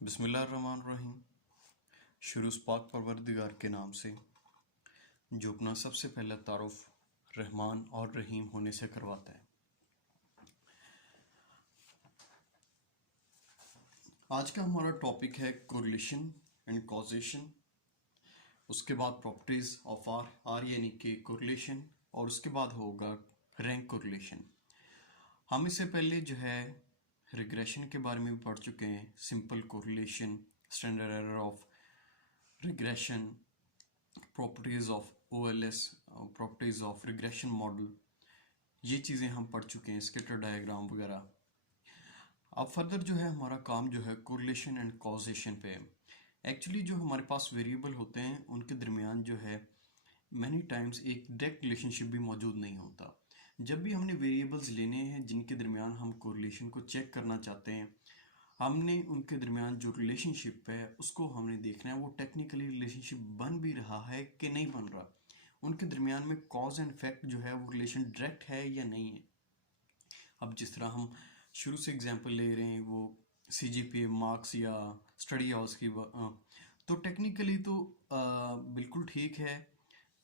बिस्मिल्लाहिर्रहमानिर्रहीम। शुरू पाक परवरदिगार के नाम से जो अपना सबसे पहला तारुफ रहमान और रहीम होने से करवाता है। आज का हमारा टॉपिक है कोरिलेशन एंड कॉजेशन। उसके बाद प्रॉपर्टीज ऑफ आर आर यानी कि कोरिलेशन, और उसके बाद होगा रैंक कोरिलेशन। हम इससे पहले जो है रिग्रेशन के बारे में भी पढ़ चुके हैं। Simple correlation, standard error of regression, properties of OLS, properties of regression model, ये चीज़ें हम पढ़ चुके हैं, स्कैटर डायग्राम वगैरह। अब फर्दर जो है हमारा काम जो है कोरिलेशन एंड कॉजेशन पे है। एक्चुअली जो हमारे पास वेरिएबल होते हैं उनके दरमियान जो है मैनी टाइम्स एक डायरेक्ट रिलेशनशिप भी मौजूद नहीं होता। जब भी हमने वेरिएबल्स लेने हैं जिनके दरमियान हम कोरिलेशन को चेक करना चाहते हैं, हमने उनके दरमियान जो रिलेशनशिप है उसको हमने देखना है वो टेक्निकली रिलेशनशिप बन भी रहा है कि नहीं बन रहा। उनके दरमियान में कॉज एंड इफेक्ट जो है वो रिलेशन डायरेक्ट है या नहीं है। अब जिस तरह हम शुरू से एग्जांपल ले रहे हैं वो CGPA मार्क्स या स्टडी हाउस की, तो टेक्निकली तो बिल्कुल ठीक है,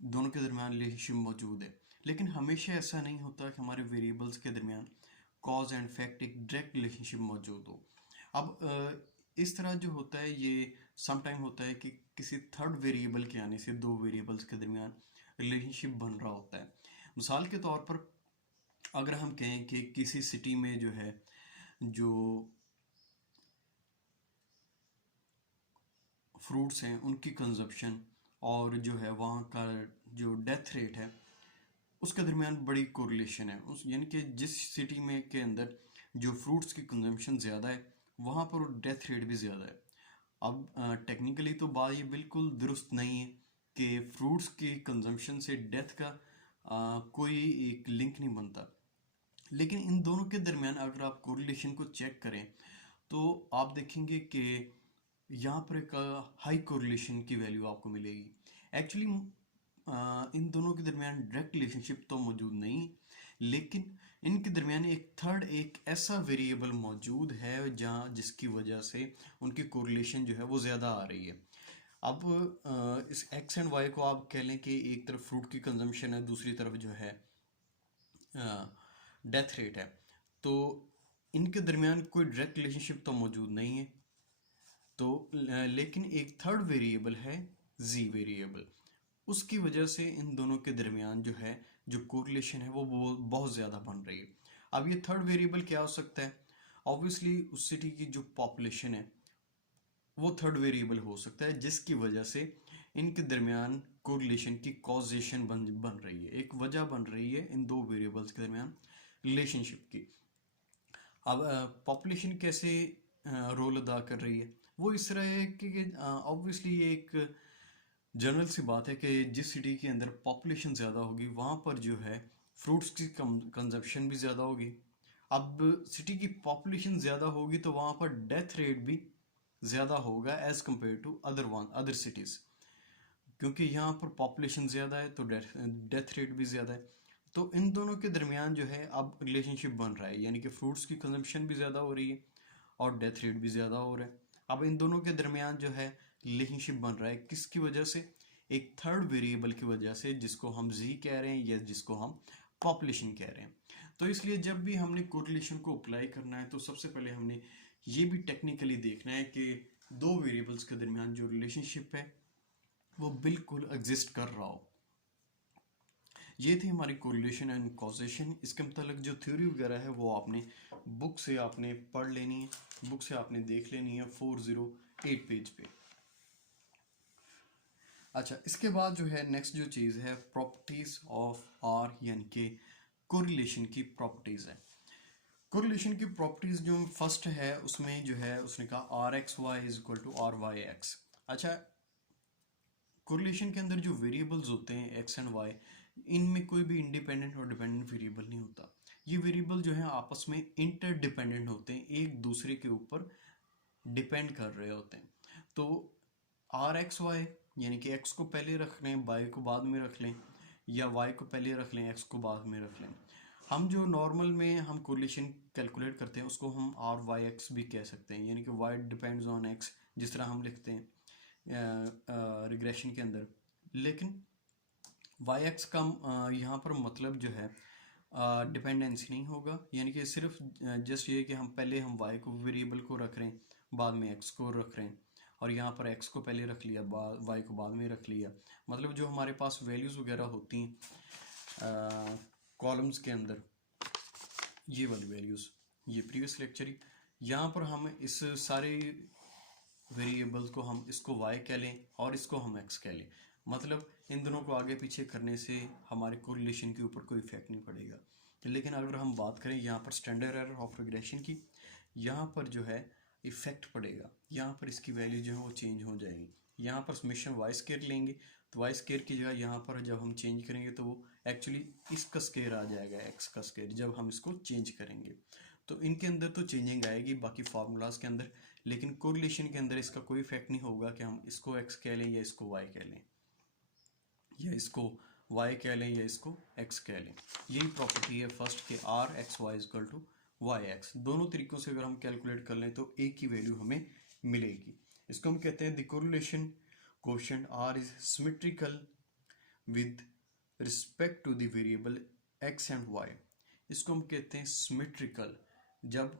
दोनों के दरमियान रिलेशनशिप मौजूद है। लेकिन हमेशा ऐसा नहीं होता कि हमारे वेरिएबल्स के दरमियान कॉज एंड इफेक्ट एक डायरेक्ट रिलेशनशिप मौजूद हो। अब इस तरह जो होता है ये सम टाइम होता है कि किसी थर्ड वेरिएबल के आने से दो वेरिएबल्स के दरमियान रिलेशनशिप बन रहा होता है। मिसाल के तौर पर अगर हम कहें कि किसी सिटी में जो है जो फ्रूट्स हैं उनकी कंजप्शन और जो है वहाँ का जो डेथ रेट है उसके दरमियान बड़ी कोरिलेशन है। उस यानी कि जिस सिटी में के अंदर जो फ्रूट्स की कंजम्पशन ज़्यादा है वहाँ पर डेथ रेट भी ज़्यादा है। अब टेक्निकली तो बात ये बिल्कुल दुरुस्त नहीं है कि फ्रूट्स की कंजम्पशन से डेथ का कोई एक लिंक नहीं बनता। लेकिन इन दोनों के दरमियान अगर आप कोरिलेशन को चेक करें तो आप देखेंगे कि यहाँ पर एक हाई कोरिलेशन की वैल्यू आपको मिलेगी। एक्चुअली इन दोनों के दरमियान डायरेक्ट रिलेशनशिप तो मौजूद नहीं, लेकिन इनके दरमियान एक थर्ड एक ऐसा वेरिएबल मौजूद है जहाँ जिसकी वजह से उनकी कोरिलेशन जो है वो ज़्यादा आ रही है। अब इस एक्स एंड वाई को आप कह लें कि एक तरफ फ्रूट की कंजम्पशन है, दूसरी तरफ जो है डेथ रेट है, तो इनके दरमियान कोई डायरेक्ट रिलेशनशिप तो मौजूद नहीं है। तो लेकिन एक थर्ड वेरिएबल है जी वेरिएबल, उसकी वजह से इन दोनों के दरमियान जो है जो कोरिलेशन है वो बहुत ज़्यादा बन रही है। अब ये थर्ड वेरिएबल क्या हो सकता है? ऑब्वियसली उस सिटी की जो पॉपुलेशन है वो थर्ड वेरिएबल हो सकता है जिसकी वजह से इनके दरमियान कोरिलेशन की कॉजेशन बन रही है, एक वजह बन रही है इन दो वेरिएबल्स के दरमियान रिलेशनशिप की। अब पॉपुलेशन कैसे रोल अदा कर रही है? वो इस तरह है कि ऑब्वियसली ये एक जनरल सी बात है कि जिस सिटी के अंदर पॉपुलेशन ज़्यादा होगी वहाँ पर जो है फ्रूट्स की कंजप्शन भी ज़्यादा होगी। अब सिटी की पॉपुलेशन ज़्यादा होगी तो वहाँ पर डेथ रेट भी ज़्यादा होगा as compare to other cities, क्योंकि यहाँ पर पॉपुलेशन ज़्यादा है तो डेथ रेट भी ज़्यादा है। तो इन दोनों के दरमियान जो है अब रिलेशनशिप बन रहा है, यानी कि फ्रूट्स की कंजम्पशन भी ज़्यादा हो रही है और डेथ रेट भी ज़्यादा हो रहा है। अब इन दोनों के दरमियान जो है रिलेशनशिप बन रहा है किसकी वजह से? एक थर्ड वेरिएबल की वजह से, जिसको हम जी कह रहे हैं या जिसको हम पॉपुलेशन कह रहे हैं। तो इसलिए जब भी हमने कोरिलेशन को अप्लाई करना है तो सबसे पहले हमने ये भी टेक्निकली देखना है कि दो वेरिएबल्स के दरमियान जो रिलेशनशिप है वो बिल्कुल एग्जिस्ट कर रहा हो। ये थी हमारी कोरिलेशन एंड कॉजेशन। इसके मतलब जो थ्योरी वगैरह है वो आपने बुक से आपने पढ़ लेनी है, बुक से आपने देख लेनी है 408 पेज पे। अच्छा, इसके बाद जो है नेक्स्ट जो चीज़ है प्रॉपर्टीज ऑफ आर यानी कि कोरिलेशन की प्रॉपर्टीज है। कोरिलेशन की प्रॉपर्टीज जो फर्स्ट है उसमें जो है उसने कहा RXY is equal to RYX। अच्छा, कोरिलेशन के अंदर जो वेरिएबल्स होते हैं एक्स एंड वाई, इनमें कोई भी इंडिपेंडेंट और डिपेंडेंट वेरिएबल नहीं होता। ये वेरिएबल जो है आपस में इंटरडिपेंडेंट होते हैं, एक दूसरे के ऊपर डिपेंड कर रहे होते हैं। तो RXY यानी कि एक्स को पहले रख लें, वाई को बाद में रख लें, या वाई को पहले रख लें, एक्स को बाद में रख लें। हम जो नॉर्मल में हम कोरिलेशन कैलकुलेट करते हैं उसको हम आर वाई एक्स भी कह सकते हैं, यानी कि वाई डिपेंड्स ऑन एक्स, जिस तरह हम लिखते हैं रिग्रेशन के अंदर। लेकिन वाई एक्स का यहाँ पर मतलब जो है डिपेंडेंसी नहीं होगा, यानी कि सिर्फ जस्ट ये कि हम पहले हम वाई को वेरिएबल को रख रहे हैं, बाद में एक्स को रख रहे हैं, और यहाँ पर एक्स को पहले रख लिया, वाई को बाद में रख लिया। मतलब जो हमारे पास वैल्यूज़ वगैरह होती हैं कॉलम्स के अंदर, ये वाली वैल्यूज़, ये प्रीवियस लेक्चर ही, यहाँ पर हम इस सारे वेरिएबल्स को हम इसको y कह लें और इसको हम x कह लें। मतलब इन दोनों को आगे पीछे करने से हमारे कोरिलेशन के ऊपर कोई इफेक्ट नहीं पड़ेगा। लेकिन अगर हम बात करें यहाँ पर स्टैंडर्ड एरर ऑफ रिग्रेशन की, यहाँ पर जो है इफेक्ट पड़ेगा, यहाँ पर इसकी वैल्यू जो है वो चेंज हो जाएगी। यहाँ पर समेशन वाई स्केयर लेंगे तो वाई स्केयर की जगह यहाँ पर जब हम चेंज करेंगे तो वो एक्चुअली इसका स्केयर आ जाएगा, एक्स का स्केयर, जब हम इसको चेंज करेंगे। तो इनके अंदर तो चेंजिंग आएगी बाकी फार्मूलाज के अंदर, लेकिन कोरिलेशन के अंदर इसका कोई इफेक्ट नहीं होगा कि हम इसको x कह लें या इसको y कह लें, या इसको y कह लें या इसको x कह लें। यही प्रॉपर्टी है फर्स्ट के R X Y equal to Y X. दोनों तरीकों से अगर हम कैलकुलेट कर लें तो एक ही वैल्यू हमें मिलेगी। इसको हम कहते हैं the correlation coefficient R is symmetrical with respect to the variable x and y। इसको हम कहते हैं सिमेट्रिकल, जब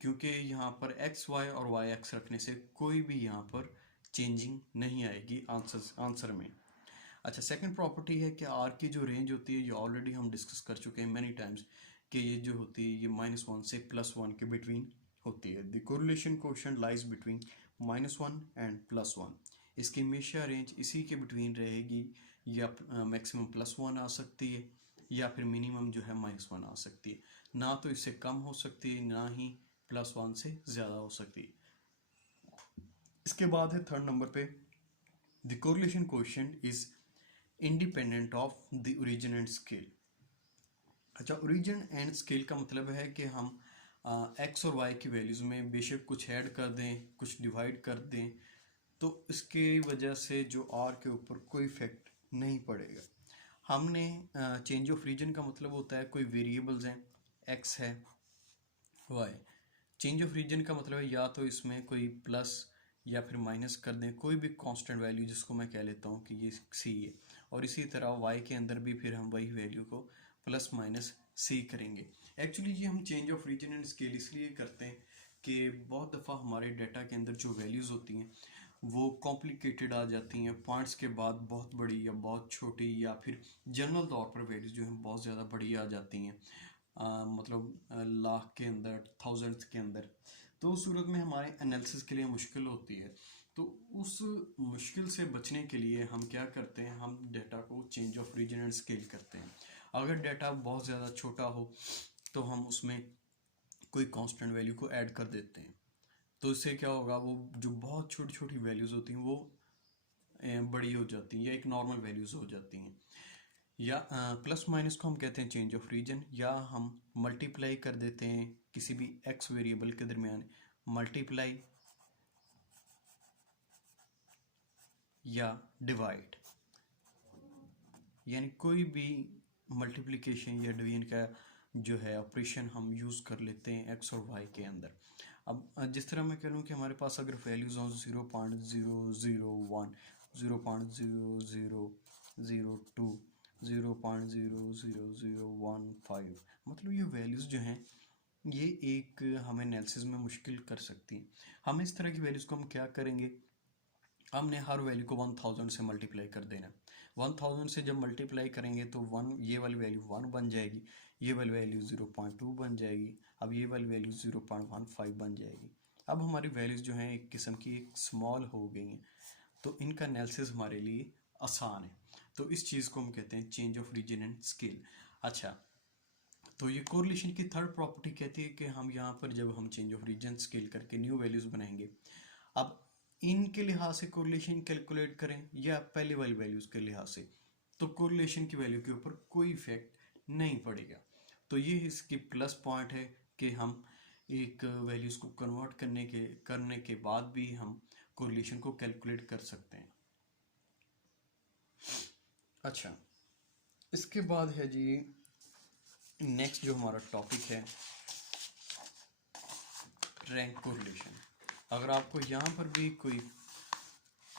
क्योंकि यहाँ पर एक्स वाई और वाई एक्स रखने से कोई भी यहाँ पर चेंजिंग नहीं आएगी आंसर में। अच्छा, सेकंड प्रॉपर्टी है कि आर की जो रेंज होती है ये ऑलरेडी हम डिस्कस कर चुके हैं मैनी टाइम्स, कि ये जो होती है ये -1 से +1 के बिटवीन होती है। The correlation coefficient lies between -1 and +1। इसकी हमेशा रेंज इसी के बिटवीन रहेगी, या मैक्सिमम +1 आ सकती है या फिर मिनिमम जो है -1 आ सकती है। ना तो इससे कम हो सकती है, ना ही +1 से ज़्यादा हो सकती है। इसके बाद है थर्ड नंबर पे, the correlation coefficient is independent of the origin and scale. अच्छा, ओरिजिन एंड स्केल का मतलब है कि हम एक्स और वाई की वैल्यूज़ में बेशक कुछ ऐड कर दें, कुछ डिवाइड कर दें, तो इसकी वजह से जो आर के ऊपर कोई इफेक्ट नहीं पड़ेगा। हमने चेंज ऑफ रीजन का मतलब होता है कोई वेरिएबल्स हैं, एक्स है, वाई। चेंज ऑफ रीजन का मतलब है या तो इसमें कोई प्लस या फिर माइनस कर दें, कोई भी कांस्टेंट वैल्यू जिसको मैं कह लेता हूँ कि ये सी है, और इसी तरह वाई के अंदर भी फिर हम वही वैल्यू को प्लस माइनस सी करेंगे। एक्चुअली ये हम change of region and scale इसलिए करते हैं कि बहुत दफ़ा हमारे डाटा के अंदर जो वैल्यूज़ होती हैं वो कॉम्प्लिकेटेड आ जाती हैं, पॉइंट्स के बाद बहुत बड़ी या बहुत छोटी, या फिर जनरल तौर पर वैल्यूज़ जो हैं बहुत ज़्यादा बड़ी आ जाती हैं, मतलब लाख के अंदर, थाउजेंड्स के अंदर। तो उस सूरत में हमारे एनालिसिस के लिए मुश्किल होती है। तो उस मुश्किल से बचने के लिए हम क्या करते हैं, हम डाटा को change of region and scale करते हैं। अगर डाटा बहुत ज़्यादा छोटा हो तो हम उसमें कोई कांस्टेंट वैल्यू को ऐड कर देते हैं, तो इससे क्या होगा, वो जो बहुत छोटी छोटी वैल्यूज़ होती हैं वो बड़ी हो जाती हैं या एक नॉर्मल वैल्यूज़ हो जाती हैं। या प्लस माइनस को हम कहते हैं चेंज ऑफ रीजन, या हम मल्टीप्लाई कर देते हैं किसी भी एक्स वेरिएबल के दरमियान, मल्टीप्लाई या डिवाइड, यानी कोई भी मल्टीप्लिकेशन या डिवीजन का जो है ऑपरेशन हम यूज़ कर लेते हैं एक्स और वाई के अंदर। अब जिस तरह मैं कह लूँ कि हमारे पास अगर वैल्यूज़ हों 0.001, 0.00002, 0.00015, मतलब ये वैल्यूज़ जो हैं ये एक हमें एनालिसिस में मुश्किल कर सकती हैं। हम इस तरह की वैल्यूज़ को हम क्या करेंगे, हमने हर वैल्यू को 1000 से मल्टीप्लाई कर देना। 1000 से जब मल्टीप्लाई करेंगे तो ये वाली वैल्यू 1 बन जाएगी, ये वाली वैल्यू 0.2 बन जाएगी, अब ये वाली वैल्यू 0.15 बन जाएगी। अब हमारी वैल्यूज़ जो हैं एक किस्म की एक स्मॉल हो गई हैं, तो इनका एनालिसिस हमारे लिए आसान है। तो इस चीज़ को हम कहते हैं change of region and scale. अच्छा, तो ये कोरिलेशन की थर्ड प्रॉपर्टी कहती है कि हम यहाँ पर जब हम चेंज ऑफ रीजन स्केल करके न्यू वैल्यूज़ बनाएंगे, अब इनके लिहाज से कोरिलेशन कैलकुलेट करें या पहले वाली वैल्यूज़ के लिहाज से, तो कोरिलेशन की वैल्यू के ऊपर कोई इफेक्ट नहीं पड़ेगा। तो ये इसकी प्लस पॉइंट है कि हम एक वैल्यूज़ को कन्वर्ट करने के बाद भी हम कोरिलेशन को कैलकुलेट कर सकते हैं। अच्छा, इसके बाद है जी नेक्स्ट जो हमारा टॉपिक है रैंक कोरिलेशन। अगर आपको यहाँ पर भी कोई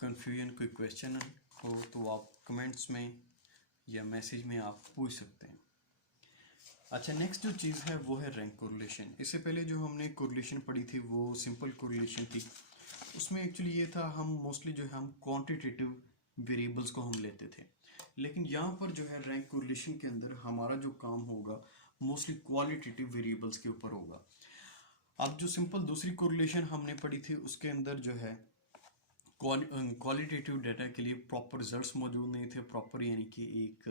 कंफ्यूजन, कोई क्वेश्चन हो तो आप कमेंट्स में या मैसेज में आप पूछ सकते हैं। अच्छा, नेक्स्ट जो चीज़ है वो है रैंक कोरिलेशन। इससे पहले जो हमने कोरिलेशन पढ़ी थी वो सिंपल कोरिलेशन थी। उसमें एक्चुअली ये था, हम मोस्टली जो है हम क्वांटिटेटिव वेरिएबल्स को हम लेते थे, लेकिन यहाँ पर जो है रैंक कोरिलेशन के अंदर हमारा जो काम होगा मोस्टली क्वालिटेटिव वेरिएबल्स के ऊपर होगा। अब जो सिंपल दूसरी कोरिलेशन हमने पढ़ी थी उसके अंदर जो है क्वालिटेटिव डाटा के लिए प्रॉपर रिजल्ट्स मौजूद नहीं थे, प्रॉपर यानी कि एक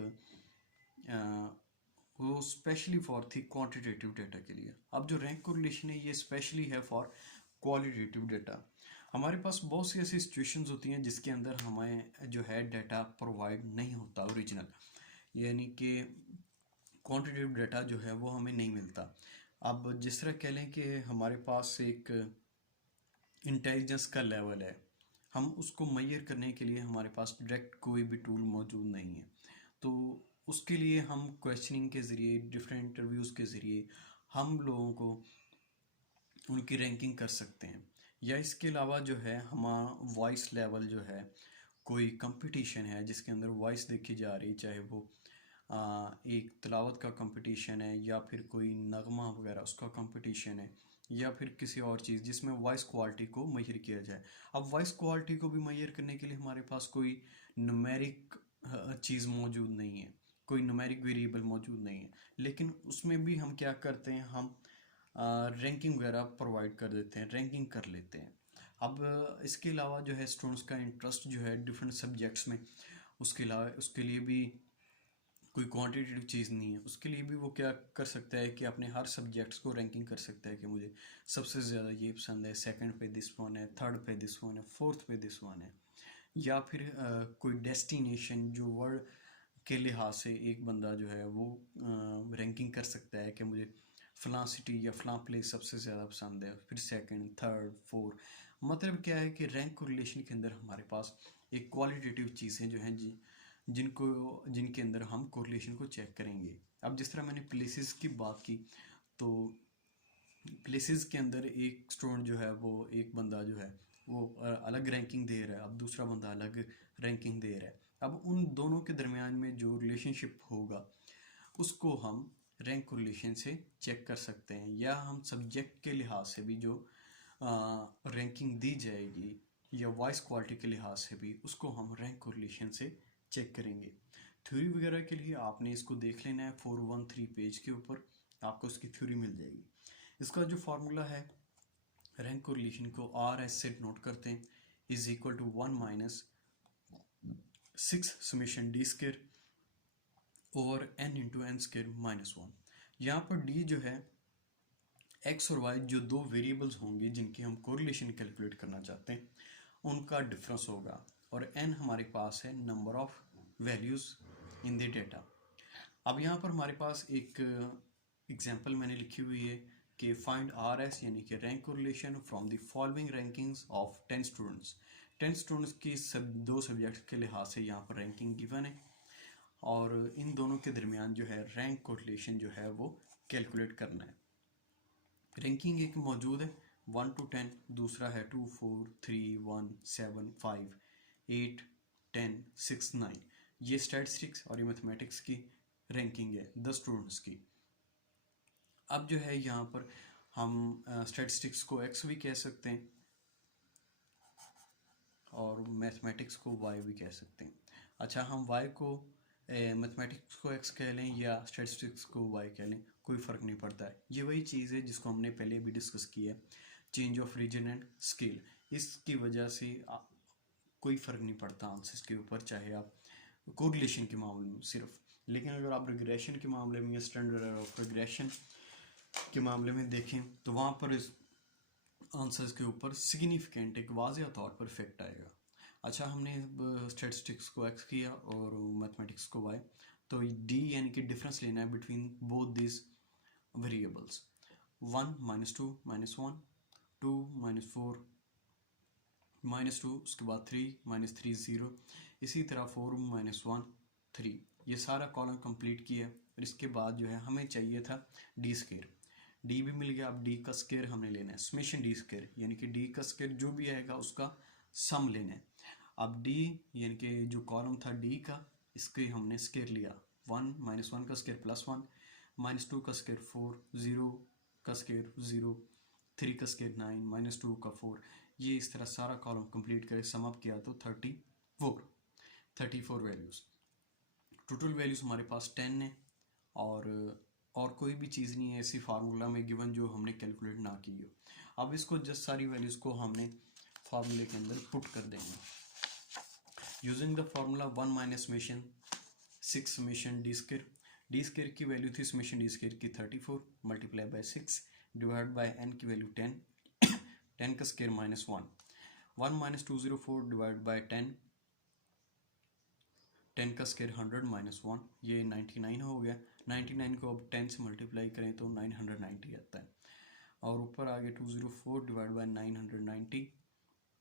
वो स्पेशली फॉर थी क्वांटिटेटिव डाटा के लिए। अब जो रैंक कोरिलेशन है ये स्पेशली है फॉर क्वालिटेटिव डाटा। हमारे पास बहुत सी ऐसी सिचुएशंस होती हैं जिसके अंदर हमें जो है डाटा प्रोवाइड नहीं होता ओरिजिनल, यानी कि क्वांटिटेटिव डाटा जो है वो हमें नहीं मिलता। अब जिस तरह कह लें कि हमारे पास एक इंटेलिजेंस का लेवल है, हम उसको मेजर करने के लिए हमारे पास डायरेक्ट कोई भी टूल मौजूद नहीं है, तो उसके लिए हम क्वेश्चनिंग के ज़रिए, डिफरेंट इंटरव्यूज़ के ज़रिए हम लोगों को उनकी रैंकिंग कर सकते हैं। या इसके अलावा जो है हमारा वॉइस लेवल जो है, कोई कंपटीशन है जिसके अंदर वॉइस देखी जा रही, चाहे वो एक तिलावत का कंपटीशन है या फिर कोई नगमा वगैरह उसका कंपटीशन है, या फिर किसी और चीज़ जिसमें वॉइस क्वालिटी को मेजर किया जाए। अब वॉइस क्वालिटी को भी मेजर करने के लिए हमारे पास कोई न्यूमेरिक चीज़ मौजूद नहीं है, कोई न्यूमेरिक वेरिएबल मौजूद नहीं है, लेकिन उसमें भी हम क्या करते हैं, हम रैंकिंग वगैरह प्रोवाइड कर देते हैं, रैंकिंग कर लेते हैं। अब इसके अलावा जो है स्टूडेंट्स का इंटरेस्ट जो है डिफरेंट सब्जेक्ट्स में, उसके अलावा उसके लिए भी कोई क्वांटिटेटिव चीज़ नहीं है, उसके लिए भी वो क्या कर सकता है कि अपने हर सब्जेक्ट्स को रैंकिंग कर सकता है कि मुझे सबसे ज़्यादा ये पसंद है, सेकंड पे दिस वन है, थर्ड पे दिस वन है, फोर्थ पे दिस वन है। या फिर कोई डेस्टिनेशन जो वर्ल्ड के लिहाज से एक बंदा जो है वो रैंकिंग कर सकता है कि मुझे फ़लाँ सिटी या फ़लाँ प्लेस सबसे ज़्यादा पसंद है, फिर सेकंड, थर्ड, फोर्थ। मतलब क्या है कि रैंक कोरिलेशन के अंदर हमारे पास एक क्वालिटेटिव चीज़ें जो हैं जिनके अंदर हम कोरिलेशन को चेक करेंगे। अब जिस तरह मैंने प्लेसेस की बात की, तो प्लेसेस के अंदर एक स्टूडेंट जो है वो, एक बंदा जो है वो अलग रैंकिंग दे रहा है, अब दूसरा बंदा अलग रैंकिंग दे रहा है। अब उन दोनों के दरमियान में जो रिलेशनशिप होगा उसको हम रैंक कोरिलेशन से चेक कर सकते हैं, या हम सब्जेक्ट के लिहाज से भी जो रैंकिंग दी जाएगी, या वॉइस क्वालिटी के लिहाज से भी उसको हम रैंक कोरिलेशन से चेक करेंगे। थ्योरी वगैरह के लिए आपने इसको देख लेना है 413 पेज के ऊपर, आपको उसकी थ्योरी मिल जाएगी। इसका जो फार्मूला है रैंक कोरिलेशन को आर एस से नोट करते हैं, is equal to 1 minus 6 summation d square over n into n square minus 1। यहाँ पर डी जो है एक्स और वाई जो दो वेरिएबल्स होंगे जिनकी हम कोरिलेशन कैलकुलेट करना चाहते हैं उनका डिफरेंस होगा, और एन हमारे पास है number of values in the data. अब यहाँ पर हमारे पास एक एग्जांपल मैंने लिखी हुई है कि फाइंड आर एस यानी कि rank correlation from the following rankings of 10 students. 10 students की दो सब्जेक्ट के लिहाज से यहाँ पर रैंकिंग गिवन है, और इन दोनों के दरमियान जो है रैंक कोरिलेशन जो है वो कैलकुलेट करना है। रैंकिंग एक मौजूद है 1 to 10, दूसरा है 2, 4, 3, 1, 7, 5, 8, 10, 6, 9। ये स्टैटिस्टिक्स और ये मैथमेटिक्स की रैंकिंग है 10 स्टूडेंट्स की। अब जो है यहाँ पर हम स्टैटिस्टिक्स को एक्स भी कह सकते हैं और मैथमेटिक्स को वाई भी कह सकते हैं। अच्छा, हम वाई को मैथमेटिक्स को एक्स कह लें या स्टैटिस्टिक्स को वाई कह लें, कोई फ़र्क नहीं पड़ता है। ये वही चीज़ है जिसको हमने पहले भी डिस्कस किया है, change of region and scale. इसकी वजह से कोई फ़र्क नहीं पड़ता आंसर्स के ऊपर, चाहे आप कोरिलेशन के मामले में सिर्फ। लेकिन अगर आप रिग्रेशन के मामले में या स्टैंडर्ड ऑफ रिग्रेशन के मामले में देखें तो वहाँ पर इस आंसर्स के ऊपर सिग्निफिकेंट एक वाज़ेह तौर पर इफेक्ट आएगा। अच्छा, हमने स्टैटिस्टिक्स को एक्स किया और मैथमेटिक्स को वाई, तो डी यानी कि डिफरेंस लेना है between both this variables. 1 minus 2 minus 1, 2 minus 4 minus 2, उसके बाद 3 माइनस 3 0, इसी तरह 4 माइनस 1 3। ये सारा कॉलम कंप्लीट किया, और इसके बाद जो है हमें चाहिए था डी स्केयर, डी भी मिल गया। अब डी का स्केयर हमने लेना है, समेशन डी स्केयर, यानी कि डी का स्केयर जो भी आएगा उसका सम लेना है। अब डी यानी कि जो कॉलम था डी का, इसके हमने स्केयर लिया 1 -1 का स्केयर +1, -2 का स्केयर 4, 0 का स्केयर 0, 3 का स्केयर 9, -2 का 4। ये इस तरह सारा कॉलम कंप्लीट करके सम अप किया तो 34 वैल्यूज़। टोटल वैल्यूज़ हमारे पास 10 है और कोई भी चीज़ नहीं है ऐसी फार्मूला में गिवन जो हमने कैलकुलेट ना की हो। अब इसको जस्ट सारी वैल्यूज़ को हमने फार्मूले के अंदर पुट कर देंगे using the formula 1 minus summation 6 summation d square. D square की वैल्यू थी समेशन डी स्केयर की 34 multiply by 6 divide by n की वैल्यू 10, 10 का स्केयर -1, 1 -204 डिवाइड बाय 10, 10 का स्केयर 100 -1, ये 99 हो गया। 99 को अब 10 से मल्टीप्लाई करें तो 990 आता है। और ऊपर आगे 204 डिवाइड बाय 990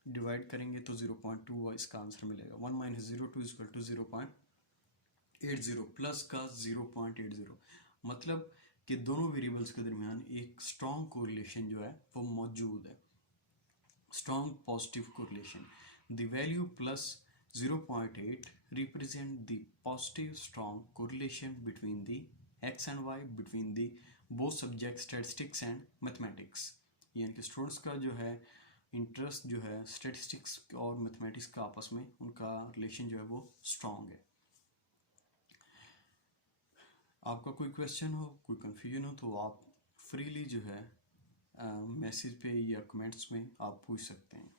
डिवाइड करेंगे तो 0.2 इसका आंसर मिलेगा। 1 - 02 = 0.80 प्लस का 0.80, मतलब कि दोनों वेरिएबल्स के दरमियान एक स्ट्रॉन्ग कोरिलेशन जो है वो मौजूद है, strong positive correlation. The value +0.8 represent the positive strong correlation between the x and y between the both subject statistics and mathematics। यानी कि स्टूडेंट्स का जो है इंटरेस्ट जो है स्टैटिस्टिक्स और मैथमेटिक्स का आपस में उनका रिलेशन जो है वो स्ट्रॉन्ग है। आपका कोई क्वेश्चन हो, कोई कन्फ्यूजन हो तो आप फ्रीली जो है मैसेज पे या कमेंट्स में आप पूछ सकते हैं।